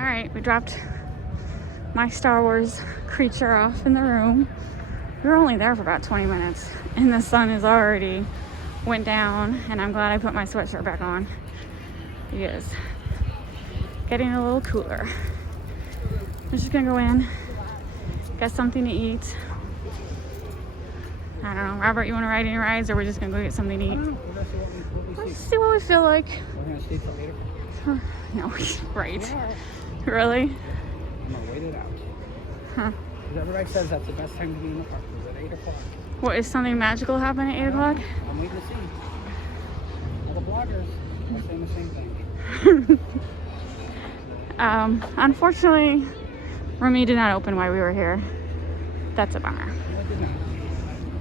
All right, we dropped my Star Wars creature off in the room. We were only there for about 20 minutes and the sun is already went down, and I'm glad I put my sweatshirt back on because it's getting a little cooler. I'm just gonna go in, get something to eat. I don't know, Robert, you want to ride any rides, or we're just gonna go get something to eat? Let's see what we feel like. We're gonna stay till later. No, right? Yeah. Really? I'm gonna wait it out. Huh? Because everybody says that's the best time to be in the park. Is at 8 o'clock. What, is something magical happen at 8 o'clock? I'm waiting to see. All the bloggers are saying the same thing. Unfortunately, Remy did not open while we were here. That's a bummer.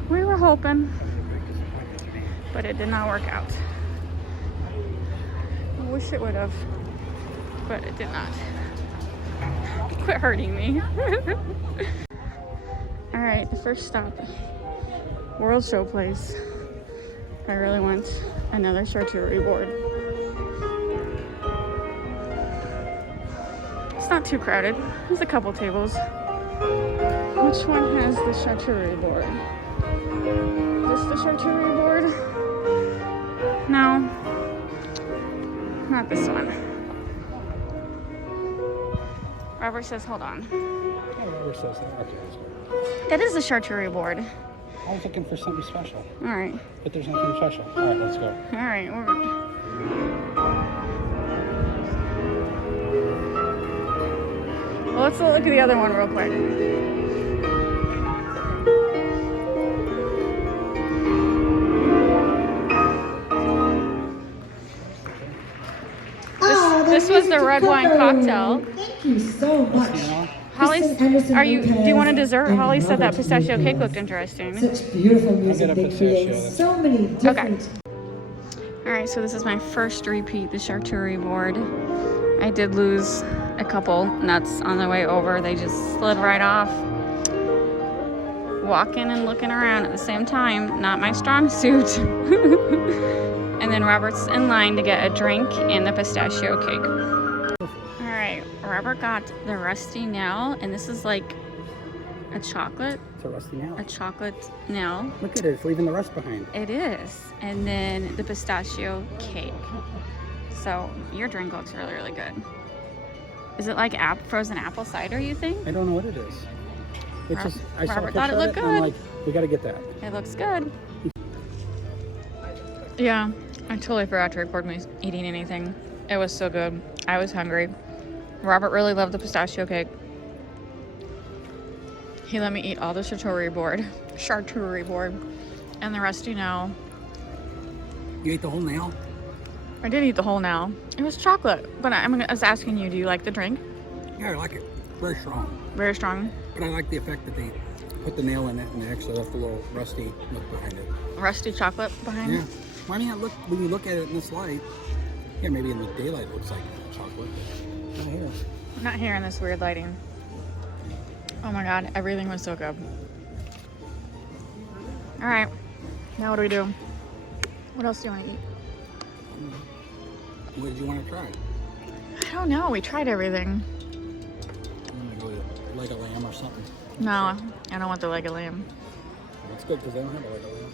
We were hoping, but it did not work out. I wish it would have, but it did not. Quit hurting me. All right, the first stop, World Showplace. I really want another charcuterie board. It's not too crowded. There's a couple tables. Which one has the charcuterie board? Is this the charcuterie board? No, not this one. Robert says, hold on. Robert says that. Okay, that is the charcuterie board. I was looking for something special. All right. But there's nothing special. All right, let's go. All right. Well, let's look at the other one real quick. This was the red wine cocktail. Thank you so much. Holly, do you want a dessert? Holly said that pistachio cake looked interesting. Such beautiful music they create. So many different. All right, so this is my first repeat, the charcuterie board. I did lose a couple nuts on the way over. They just slid right off. Walking and looking around at the same time, not my strong suit. And then Robert's in line to get a drink and the pistachio cake. All right, Robert got the rusty nail, and this is like a chocolate. It's a rusty nail. A chocolate nail. Look at it, it's leaving the rust behind. It is. And then the pistachio cake. So your drink looks really, really good. Is it like frozen apple cider, you think? I don't know what it is. It's just, I saw a Robert picture thought it of looked and I'm good. like, we gotta get that. It looks good. Yeah, I totally forgot to record me eating anything. It was so good. I was hungry. Robert really loved the pistachio cake. He let me eat all the charcuterie board, and the rusty nail. You ate the whole nail? I did eat the whole nail. It was chocolate, but I was asking you, do you like the drink? Yeah, I like it. Very strong. Very strong. But I like the effect that they put the nail in it and they actually left a little rusty look behind it. Rusty chocolate behind Yeah. it? Well, I mean, when you look at it in this light, yeah, maybe in the daylight it looks like chocolate. But not here. Not here in this weird lighting. Oh my god, everything was so good. All right, now what do we do? What else do you want to eat? What did you want to try? I don't know, we tried everything. I'm gonna go with leg of lamb or something. No, I don't want the leg of lamb. That's good because they don't have a leg of lamb.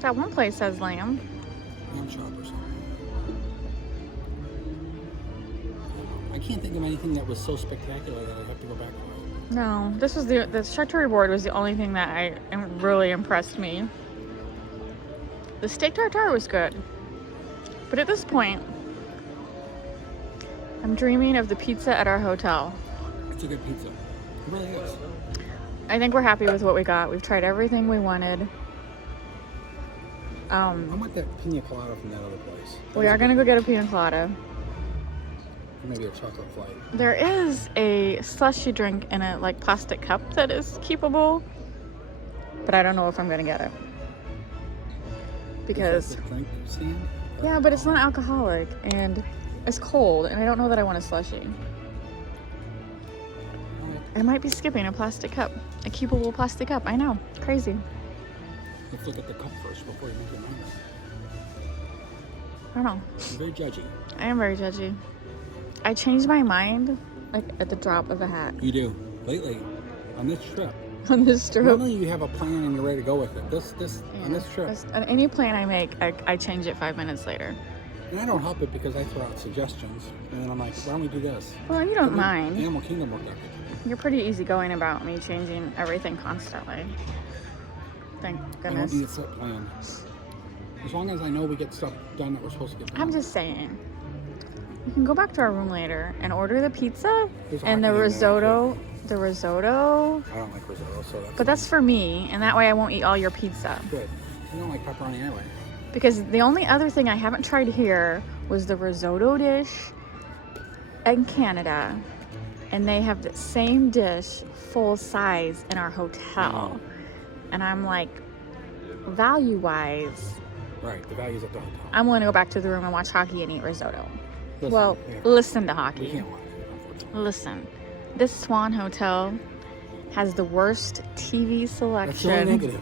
That one place says lamb. Lamb chop or something. I can't think of anything that was so spectacular that I have to go back for. No, this was the charcuterie board was the only thing that really impressed me. The steak tartare was good. But at this point, I'm dreaming of the pizza at our hotel. It's a good pizza. It really is. I think we're happy with what we got. We've tried everything we wanted. I want that pina colada from that other place. We are gonna go get a pina colada. Maybe a chocolate flight. There is a slushy drink in a plastic cup that is keepable, but I don't know if I'm gonna get it because drink stand? yeah, but it's not alcoholic and it's cold, and I don't know that I want a slushy. I might be skipping a plastic cup, a keepable plastic cup. I know, crazy. Let's look at the cup first before you make your mind up. I don't know. You're very judgy. I am very judgy. I change my mind like at the drop of a hat. You do. Lately, on this trip. On this trip. Normally you have a plan and you're ready to go with it. On this trip. On any plan I make, I change it 5 minutes later. And I don't help it because I throw out suggestions. And then I'm like, why don't we do this? Well, you don't mind. Animal Kingdom worked out. You're pretty easygoing about me changing everything constantly. Thank goodness. I don't need a set plan. As long as I know we get stuff done that we're supposed to get done. I'm just saying. We can go back to our room later and order the pizza There's and the hockey in there, risotto. The risotto. I don't like risotto, so But that's for me, and that way I won't eat all your pizza. good. You don't like pepperoni anyway. Because the only other thing I haven't tried here was the risotto dish in Canada. And they have the same dish full size in our hotel. And I'm like, value-wise, Right, the value's at the hotel. I'm willing to go back to the room and watch hockey and eat risotto. Listen, Listen to we hockey. can't watch it, unfortunately. Listen, this Swan Hotel has the worst TV That's the only selection negative.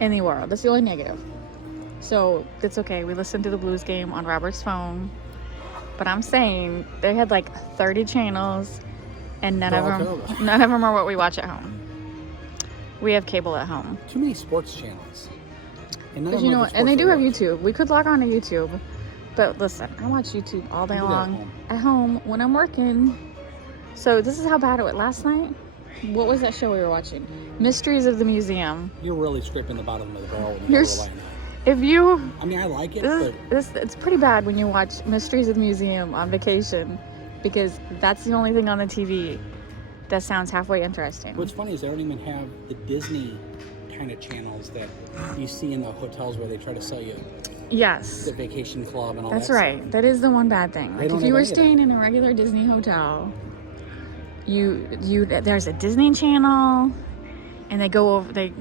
in the world. That's the only negative. So it's okay. We listened to the Blues game on Robert's phone. But I'm saying they had like 30 channels, and none of them are what we watch at home. We have cable at home. Too many sports channels. And none But of you them know are what? the And they sports do have I watch. YouTube. We could log on to YouTube. But listen, I watch YouTube all day You do that at long home. at home when I'm working. So this is how bad it was last night. What was that show we were watching? Mysteries of the Museum. You're really scraping the bottom of the barrel when You're you're relying on it. If you I mean, I like it, but it's pretty bad when you watch Mysteries of the Museum on vacation, because that's the only thing on the TV that sounds halfway interesting. what's funny is they don't even have the Disney kind of channels that you see in the hotels where they try to sell you Yes, the vacation club and all that's that right. stuff. That is the one bad thing. They Like don't if you have were any of staying in a regular Disney hotel, you there's a Disney channel, and they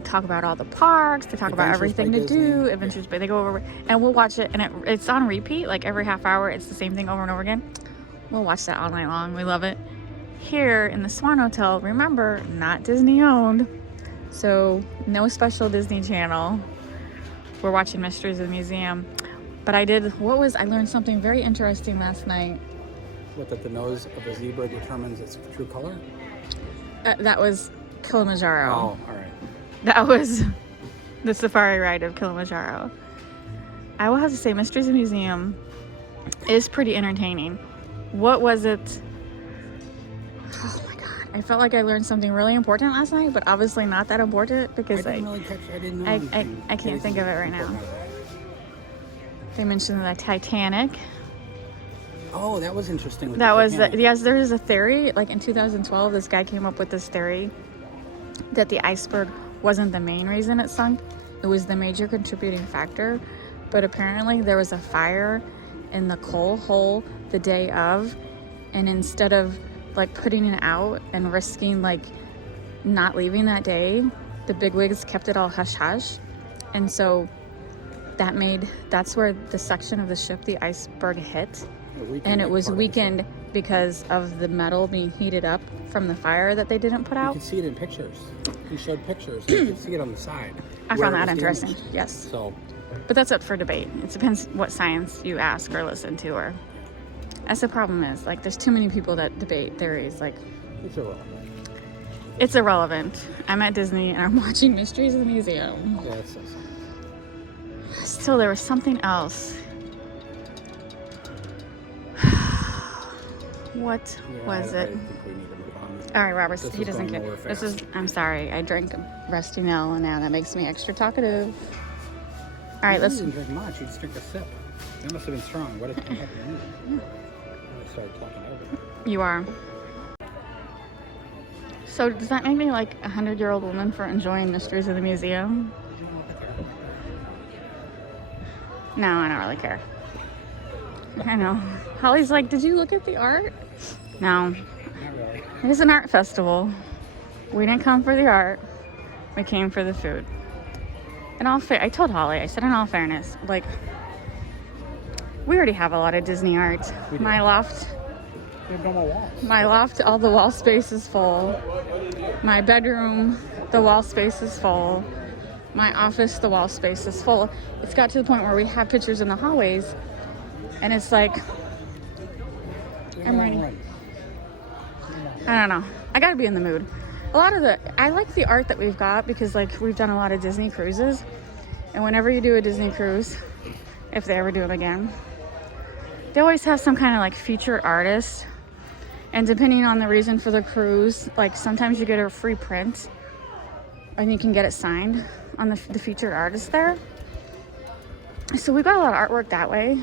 talk about all the parks, they talk about Adventures everything by to do, Disney. Adventures By, they go over, and we'll watch it, and it's on repeat, like every half hour, it's the same thing over and over again. We'll watch that all night long. We love it. Here in the Swan Hotel, remember, not Disney owned, so no special Disney channel. We're watching Mysteries of the Museum. But I learned something very interesting last night. What, that the nose of a zebra determines its true color? That was Kilimanjaro. Oh, all right. That was the safari ride of Kilimanjaro. I will have to say, Mysteries of the Museum is pretty entertaining. What was it? Oh my God. I felt like I learned something really important last night, but obviously not that important because I didn't know anything. I can't think of it right now. important out of that. They mentioned the Titanic. Oh, that was interesting. with That the was, Titanic. yes, there is a theory, like in 2012, this guy came up with this theory that the iceberg wasn't the main reason it sunk. It was the major contributing factor. But apparently there was a fire in the coal hole the day of, and instead of like putting it out and risking like not leaving that day, the bigwigs kept it all hush hush. And so that's where the section of the ship the iceberg hit. And it was weakened because of the metal being heated up from the fire that they didn't put You out. could see it in pictures. He showed pictures. You could see it on the side. I where found it that was interesting. damaged. Yes. So, But that's up for debate. It depends what science you ask or listen to, or that's the problem is, like, there's too many people that debate theories. Like, it's irrelevant. it's irrelevant. I'm at Disney and I'm watching Mysteries of the Museum. Yeah, it's so sad. Still, there was something else. What was I it? think we need to move on. All right, Robert, This he is doesn't going care. nowhere This is, fast. I'm sorry, I drank Rusty Nail and now that makes me extra talkative. All right, You let's, didn't drink much. You just drink a sip. That must have been strong. What happened to you? I started talking over. you are. So does that make me like a 100-year-old woman for enjoying Mysteries of the Museum? No, I don't really care. I know. Holly's like, did you look at the art? No. Not really. It is an art festival. We didn't come for the art. We came for the food. I told Holly, I said in all fairness, like, we already have a lot of Disney art. We do. My loft, We have no more walls. all the wall space is full. My bedroom, the wall space is full. My office, the wall space is full. It's got to the point where we have pictures in the hallways, and it's like, I'm ready. I don't know. I gotta be in the mood. I like the art that we've got because like we've done a lot of Disney cruises, and whenever you do a Disney cruise, if they ever do it again, they always have some kind of like featured artist, and depending on the reason for the cruise, like sometimes you get a free print and you can get it signed on the featured artist there. So we got a lot of artwork that way,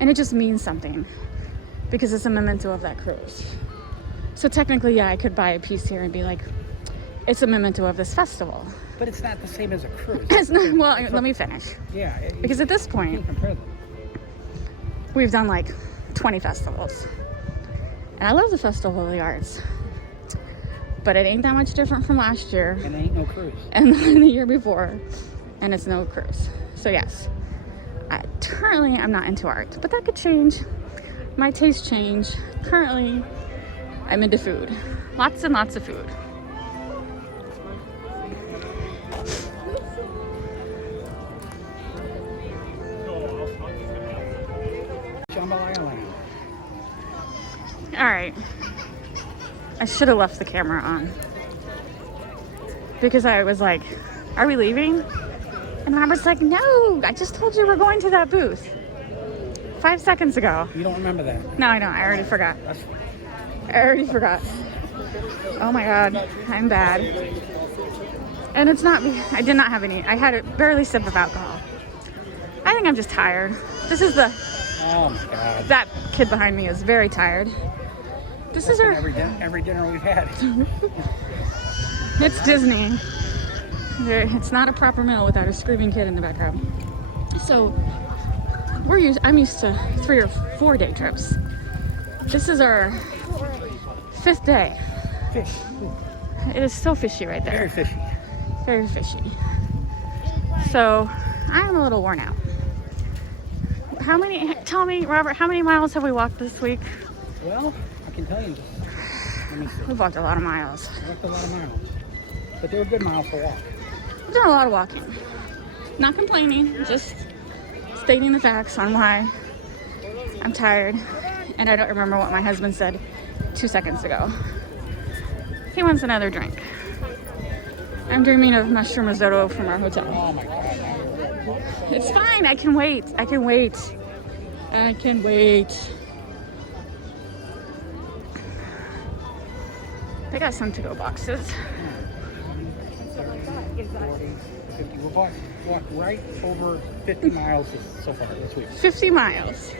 and it just means something because it's a memento of that cruise. So technically, yeah, I could buy a piece here and be like, it's a memento of this festival. But it's not the same as a cruise. It's not. Well, let me finish. Yeah. Because at this point, we've done like 20 festivals. And I love the Festival of the Arts. But it ain't that much different from last year. And it ain't no cruise. And the year before. And it's no cruise. So yes, currently I'm not into art. But that could change. My tastes change. Currently, I'm into food. Lots and lots of food. All right. I should have left the camera on because I was like, are we leaving? And Robert's like, no, I just told you we're going to that booth 5 seconds ago. You don't remember that? No, I don't. I already forgot. Oh my God, I'm bad. And it's not, I did not have any, I had a barely sip of alcohol. I think I'm just tired. Oh my God. That kid behind me is very tired. This is our... Every dinner we've had. It's Disney. It's not a proper meal without a screaming kid in the background. So, I'm used to 3 or 4 day trips. This is our 5th day. Fish. It is so fishy right there. Very fishy. Very fishy. So, I'm a little worn out. Tell me, Robert, how many miles have we walked this week? Well, I can tell you. Let me see. We've walked a lot of miles. We walked a lot of miles. But they were good miles to walk. We've done a lot of walking. Not complaining, just stating the facts on why I'm tired. And I don't remember what my husband said 2 seconds ago. He wants another drink. I'm dreaming of mushroom risotto from our hotel. Oh my God. It's fine. I can wait. I can wait. They got some to-go boxes. 40, 50. We've walked right over 50 miles so far this week. 50 miles.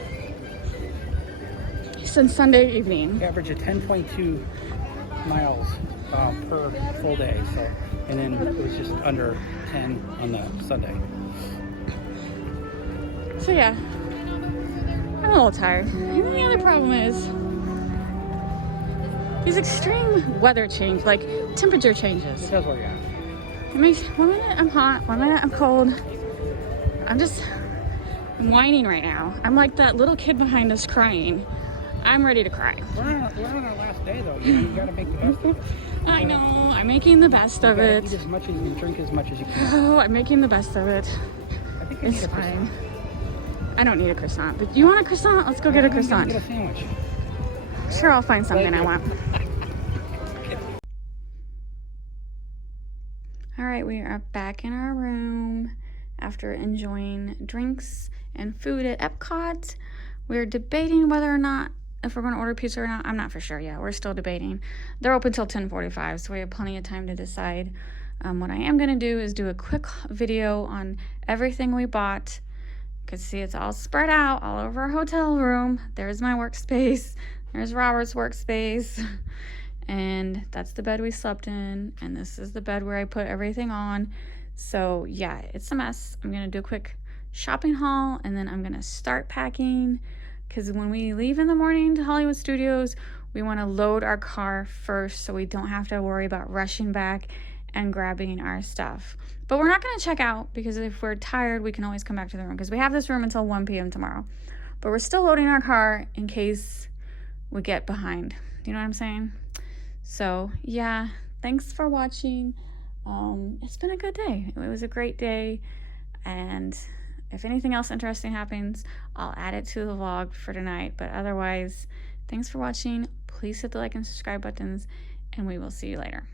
Since Sunday evening. Average of 10.2 miles per full day. So, and then it was just under 10 on the Sunday. So yeah, I'm a little tired. And then the other problem is these extreme weather change, like temperature changes. It does work out. It makes 1 minute I'm hot, 1 minute I'm cold. I'm whining right now. I'm like that little kid behind us crying. I'm ready to cry. We're on our last day though. You gotta make the best of it. I know, I'm making the best of it. Eat as much as you can, drink as much as you can. Oh, I'm making the best of it. I think It's fine. I don't need a croissant, but you want a croissant? Let's go get a croissant. Get a sandwich. Sure, I'll find something I want. All right, we are back in our room after enjoying drinks and food at Epcot. We're debating whether or not, if we're going to order pizza or not. I'm not for sure yet. We're still debating. They're open till 10:45, so we have plenty of time to decide. What I am going to do is do a quick video on everything we bought. You can see it's all spread out all over our hotel room. There's my workspace. There's Robert's workspace. And that's the bed we slept in. And this is the bed where I put everything on. So yeah, it's a mess. I'm going to do a quick shopping haul and then I'm going to start packing. Because when we leave in the morning to Hollywood Studios, we want to load our car first so we don't have to worry about rushing back and grabbing our stuff. But we're not going to check out because if we're tired, we can always come back to the room because we have this room until 1 p.m. tomorrow. But we're still loading our car in case we get behind. You know what I'm saying? So yeah, thanks for watching. It's been a good day. It was a great day. And if anything else interesting happens, I'll add it to the vlog for tonight. But otherwise, Thanks for watching. Please hit the like and subscribe buttons, and we will see you later.